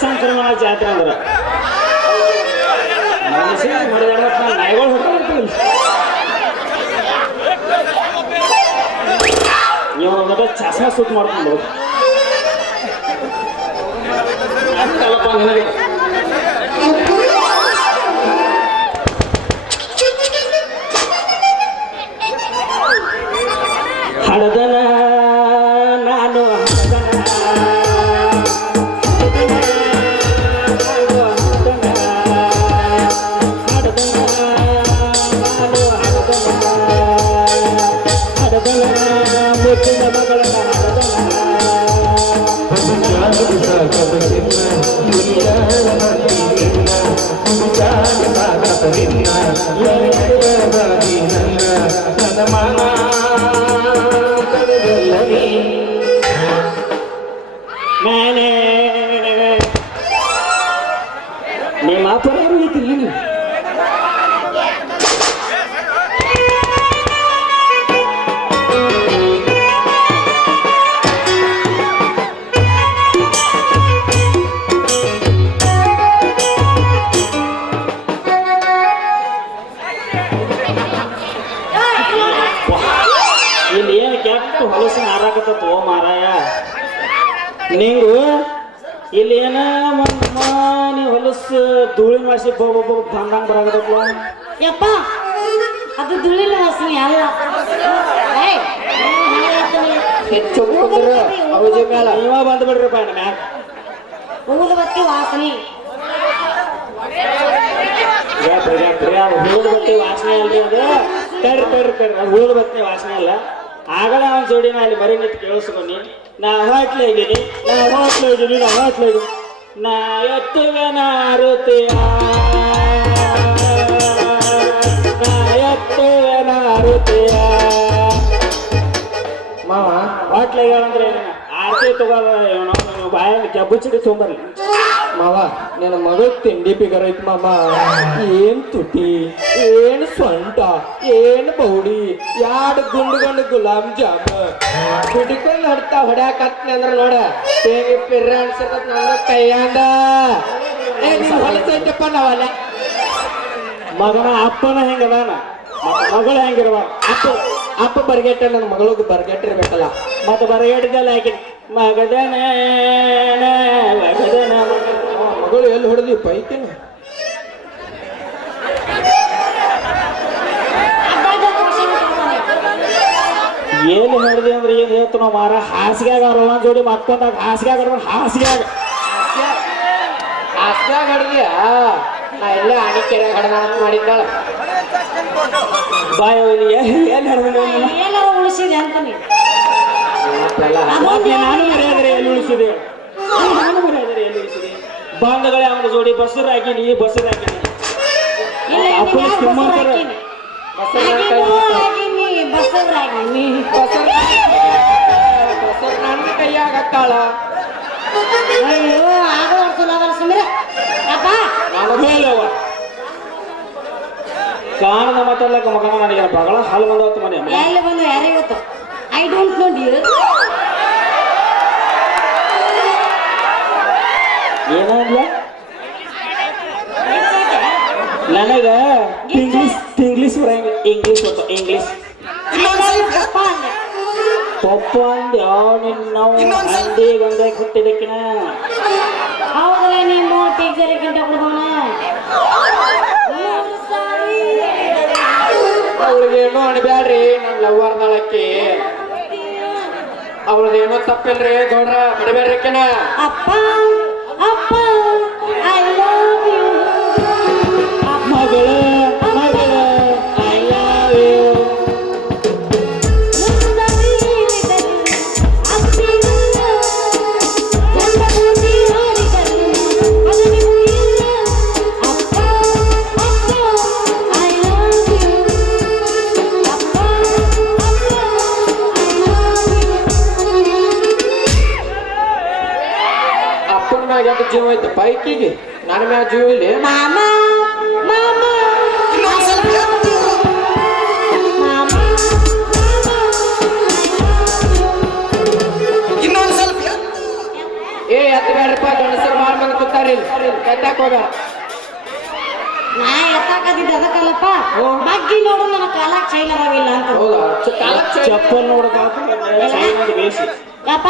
ಸಂಕ್ರಮಣ ಜಾತ್ರೆ ಅಂದ್ರೆ ಮನುಷ್ಯ ಮಾಡಿದ ನಾಯಿಗಳು ಹೊರಟಿರ್ತೀವಿ ನೀವು ಚಸ್ಮಾ ಸುತ್ತ ಮಾಡ್ಕೊಂಡು ಅಷ್ಟಲ್ಲಪ್ಪ ನಿನಗೆ ಹಡದನ ನಾನು ಮುಚ್ಚಿನ ಮಗಳ ನಿಮ್ಮ ಅಪ್ಪರ ಐತಿಲ್ಲ ನೀವು ಇಲ್ಲಿ ಏನು ಕೆಟ್ಟ ಹೊಲಸು ಮಾರಾಕತ್ತೋ ಮಾರಾಯ ನಿಂಗು ಇಲ್ಲಿ ಏನ ನೀ ಹೊಲಸು ಧೂಳಿನ ವಾಸಿ ಬಂದಂಗ ಬರಾಕತ್ತಪ್ಪ ಯಪ್ಪ ಅದು ಧೂಳಿನ ವಾಸನೆ ಅಲ್ಲ ಹೆಚ್ಚು ನೀವ ಬಂದ್ ಬಿಡ್ರಿಪ್ಪ ಮ್ಯಾಗ ಊದುಬತ್ತಿ ವಾಸನೆ ಊದುಬತ್ತಿ ವಾಸನೆ ಅಲ್ರಿ ಅದು ಊದುಬತ್ತಿ ವಾಸನೆ ಅಲ್ಲ ಆಗಲ್ಲ ಅವನ ಜೋಡಿ ನಾ ಅಲ್ಲಿ ಬರೀ ನಿಂತು ಕೇಳಿಸ್ಕೊನಿ ನಾ ಹೋಟ್ಲೆ ಇದ್ದೀನಿ ನಾ ಎತ್ತುವೆ ನಾರುತಿಯ ಮಾವ ಹೋಟ್ಲೆ ಹೇಳಂದ್ರೆ ಏನೇನ ಆರ್ತಿ ತಗೋಲ್ಲ ನೀವು ಬಾಯಲ್ಲಿ ಕೆಬ್ಬುಚ್ಚಿಡಿ ತೊಂಬರ್ಲಿ ಮಾವ ನನ್ನ ಮಗಳ ತಿಂಡಿ ಬಿಗರ್ ಐತ್ ಮಾಮ ಏನ್ ತುಟಿ ಏನ್ ಸೊಂಟ ಏನ್ ಬೌಡಿ ಯಾಡ್ ಗುಂಡು ಗುಲಾಬ್ ಜಾಮ್ ಹಿಡ್ಕೊಂಡ್ ನಡ್ತಾ ಹೊಡ್ಯಾಕತ್ನಿ ಅಂದ್ರ ನೋಡ ಹೇಗೆ ಪಿರ್ರ ಅನ್ಸತ್ತ ನನ್ನ ಕೈಯಾಂದ ಹೊಲಸೈತಪ್ಪ ನಾವಲ್ಲ ಮಗನ ಅಪ್ಪನ ಹೆಂಗದಾನ ಮಗಳು ಹೆಂಗಿರುವ ಅಪ್ಪ ಬರ್ಗೆಟ್ಟ ನನ್ನ ಮಗಳಿಗೆ ಬರ್ಗೆಟ್ಟಿರ್ಬೇಕಲ್ಲ ಮತ್ತೆ ಬರಗಡಿದಲ್ಲ ಆಕೆ ಮಗದನ ಮಗಳು ಎಲ್ಲಿ ಹೊಡೆದಿ ಪೈಕಿನ ಏನು ಹೇಳಿದೆ ಅಂದ್ರೆ ಏನ್ ಹೇಳ್ತು ನಾವು ಮಾರ ಹಾಸಿಗೆಯಾಗ ರೋಹನ್ ಜೋಡಿ ಮಕ್ಕೊಂಡಾಗ ಹಾಸಿಗೆಯಾಗ ಹಾಸಿಗೆಯಾಗ ಹೊಡೆದಿಯ ನಾ ಎಲ್ಲ ಆಣಿಕೆರೆ ಹಡದ ಮಾಡಿದ್ದಾಳ ಬಾಯ್ ಎಲ್ಲಿ ಹಿಡಿದ ಏನಾರ ಉಳಿಸಿದೆ ಅಂತ ನೀವು ನಾನು ಮರ್ಯಾದರೆ ಎಲ್ಲಿ ಉಳಿಸಿದೆ ಬಾಂಧಗಳೇ ಅವನ ಜೋಡಿ ಬಸರಾಗಿನಿ ಅಪ್ಪನ ಶ್ರೀಮಂತರ ನನ್ನ ಕೈಯಾಗತ್ತಾಳ ಅಯ್ಯೋ ಆಗೋ ಸುಮ್ಮನೆ ಅಪ್ಪ ಕಾಣದ ಮಾತಾಡ್ಲಕ್ಕ ಮಗನ ನನಗೆ ಬಗಳ ಹಾಲು ಬಂದವತ್ತು ಮನೆ ಎಲ್ಲಿ ಬಂದು ಯಾರಿಗೆ ಗೊತ್ತು ಐ ಡೋಂಟ್ ನೋ ಡಿಯರ್ ಏನಂದ್ಲ ನನಗ ಇಂಗ್ಲಿಷ್ ಬರಂಗಿಲ್ಲ ಇಂಗ್ಲಿಷ್ ಪಪ್ಪ ಅಂದ ನಿನ್ನ ಅಂಡಿ ಗಂಧ ಕೊಟ್ಟಿದ್ದಕ್ಕಿನ ಹೌದಲ್ಲ ನಿಮ್ಮ ಟೀಚರ್ ಗಂಟೆ ಕೊಡ್ಬೋಣ ಅವಳಿಗೇನು ಅನ್ಬ್ಯಾಡ್ರಿ ನನ್ನ ಲವ್ವರ್ದಳಕ್ಕೆ ಅವಳದೇನೋ ತಪ್ಪಿಲ್ರಿ ಗೌಡ್ರ ಬಿಡಬೇಡ್ರಿಕೆನ ಅಪ್ಪ ಅಪ್ಪ ಐ ಲವ್ ಯು ಮಗಳ ಐ ಲವ್ ಯು ಜೀವ ಐತೆ ಬೈಕಿಗೆ ನನ್ನ ಮ್ಯಾಗ ಜೀವ ಇಲ್ಲಿ ಮಾಮಾ ಮಾಮಾ ಏ ಎತ್ತ ಬೇಡ್ರಪ್ಪ ಗಂಡಸರು ಭಾಳ ಮಂದಿ ಕೂತಾರಿ ಎತ್ತಾಕ ಹೋಗ ನಾ ಎತ್ತಾಕದಿದ್ದೆ ಅದಕ್ಕಲ್ಲಪ್ಪ ಬಗ್ಗಿ ನೋಡು ನನ್ನ ಕಾಲಾಗ ಚೈನ್ ಅದಾವಿಲ್ಲ ಅಂತ ಹೌದಾ ಚಪ್ಪಲ್ ನೋಡಕಾತ ಬೇಸಿ ಯಪ್ಪ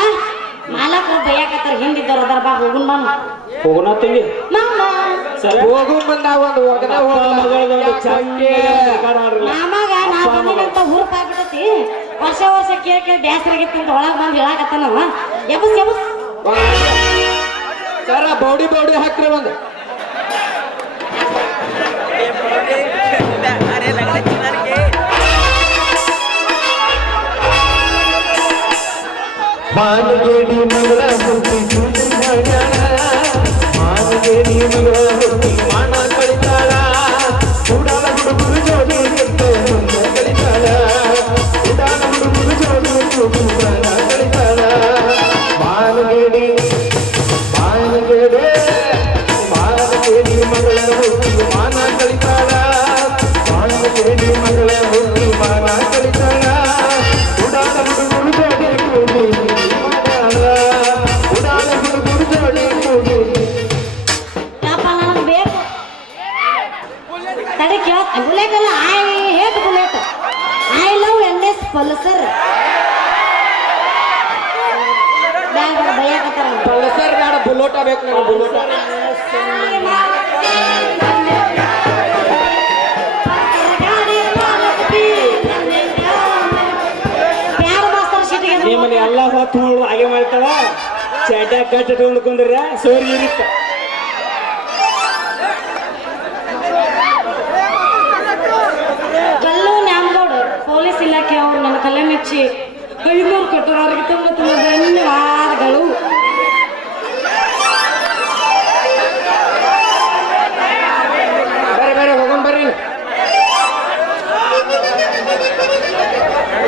ಮಾಲಕರು ಬೈಯಾಕತ್ತಾರ ಹಿಂದಿದ್ದವ್ರು ಅದಾರ ಬಾ ಹೋಗುನ್ ಬಾ ಹೋಗೋಣ ತಂಗಿ ಮಾಮ ಸರ ಹೋಗು ಬಂದ ಒಂದು ಒಗದ ಮಾಮಾಗ ನಾ ಬಂದಿನಂತ ಹುರುಪ್ ಆಗ್ಬಿಟ್ಟತಿ ವರ್ಷ ವರ್ಷ ಕೇಳಿ ಕೇಳಿ ಬ್ಯಾಸರಾಗಿತ್ತು ಅಂತ ಒಳಗೆ ಬಂದು ಹೇಳಾಕತ್ತಾನವ ಎಬಸ್ ಎಬಸ್ ಸರ ಬೌಡಿ ಹಾಕ್ರಿ ಒಂದು ಮಾನಗೇಡಿ ಮಗಳ ಹುಟ್ಟಿ ಸುಳ್ಳಿ ಮಾಡ್ಯಾಳ ಮಾನಗೇಡಿ ಮಗಳ ಹುಟ್ಟಿ ಮಾನ ಕಳಿತಾಳ ಉಡಾಲ ಹುಡುಗರು ಜೋಡಿ ಮುಂದೆ ಕಳಿತಾಳ ಉಡಾಲ ಹುಡುಗರು ಜೋಡಿ ಪ್ರಾಣ ಕಳಿತಾಳ ಮಾನಗೇಡಿ ಮಗಳ ಹುಟ್ಟಿ ಮಾನ ಕಳಿತಾಳ ಮಾನಗೇಡಿ ಮಗಳ ಹುಟ್ಟಿ ಮಾನ ಕಳಿತಾಳ ಉಡಾಲ ಹುಡುಗರು ಜೋಡಿ ಯಪ್ಪ ನನಗೆ ಬೇಕು ತಡಿ ಕೇಳ ಬುಲೆಟ್ ಅಲ್ಲ I hate bullet I love NS Pulsar ಬ್ಯಾಂಕ್ ಬೈಯಾಕತ್ತಾರ ಪಲ್ಸರ್ ಬೇಡ ಬುಲ್ಲೋಟ ಬೇಕು ನನಗೆ ಬುಲ್ಲೋಟ ನಿಮ್ಮನ್ನ ಎಲ್ಲ ಹೊತ್ತು ನೋಡು ಹಾಗೆ ಮಾಡ್ತಾಳ ಚಟ ಕಟ್ಟ ಉಣ್ಕೊಂಡ್ರ ಸೋರಿ ಇರುತ್ತ ಕಲ್ಲು ನ್ಯಾಮಗೌಡ ಪೊಲೀಸ್ ಇಲಾಖೆ ಅವರು ನನ್ನ ಕಲೆ ಮೆಚ್ಚಿ 500 ಕೊಟ್ಟರು ಅವ್ರಿಗೆ ತುಂಬ ಧನ್ಯವಾದಗಳು